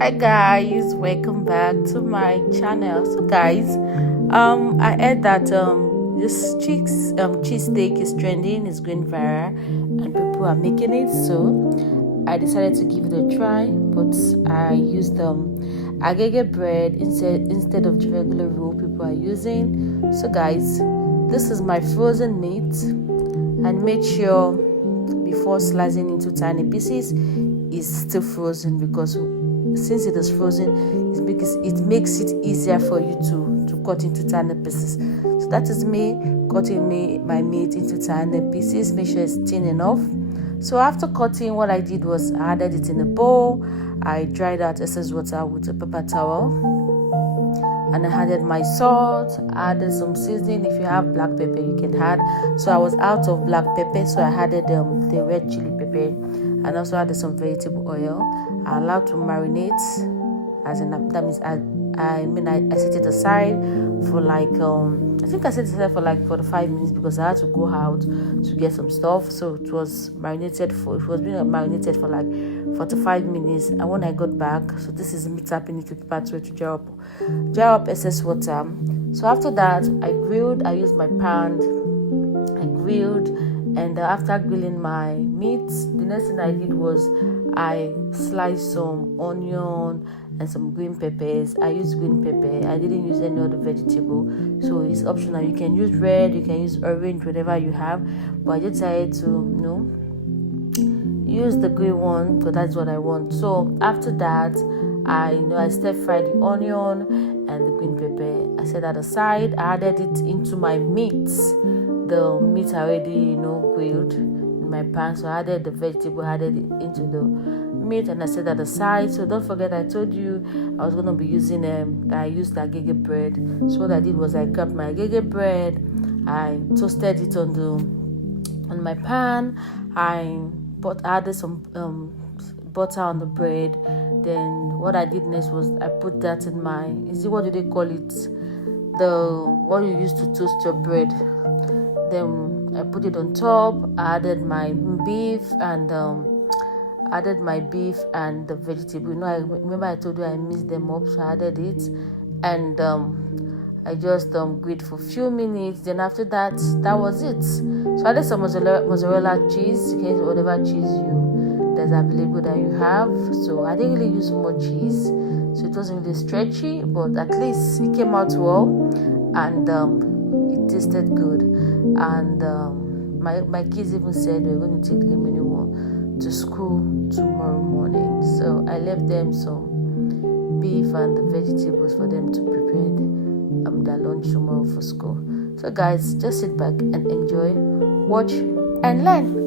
Hi guys, welcome back to my channel. So guys, I heard that this cheesesteak is trending, is going viral, and people are making it. So I decided to give it a try, but I used Agege bread instead of the regular roll people are using. So guys, this is my frozen meat, and make sure before slicing into tiny pieces is still frozen, because since it is frozen, it makes it easier for you to cut into tiny pieces. So that is me cutting my meat into tiny pieces. Make sure it's thin enough. So after cutting, what I did was I added it in a bowl. I dried out excess water with a paper towel, and I added my salt, added some seasoning. If you have black pepper, you can add. So I was out of black pepper, so I added the red chili pepper, and also added some vegetable oil. I allowed to marinate, as in that means I set it aside for like I think I set it aside for like 45 minutes, because I had to go out to get some stuff. So it was being marinated for like 45 minutes. And when I got back, so this is me tapping it with pathway to jar up excess water. So after that, I used my pan. I grilled, and after grilling my meat, the next thing I did was I sliced some onion and some green peppers. I used green pepper. I didn't use any other vegetable, so it's optional. You can use red, you can use orange, whatever you have. But I decided to, use the green one, because that's what I want. So after that, I stir fried the onion and the green pepper. I set that aside. I added it into my meat. The meat already, grilled in my pan. So I added the vegetable, added it into the meat, and I set that aside. So don't forget, I told you I was gonna be using I used the Agege bread. So what I did was I grabbed my Agege bread, I toasted it on my pan. I added some butter on the bread. Then what I did next was I put that in what do they call it? What you use to toast your bread. Then I put it on top. I added my beef and the vegetable. I remember I told you I mixed them up, so I added it, and I just grilled for a few minutes. Then after that, that was it. So I added some mozzarella cheese. You can use whatever cheese that's available that you have. So I didn't really use more cheese, so it wasn't really stretchy, but at least it came out well, and it tasted good. And my kids even said we're going to take the remaining one to school tomorrow morning. So I left them some beef and the vegetables for them to prepare their lunch tomorrow for school. So guys, just sit back and enjoy, watch and learn.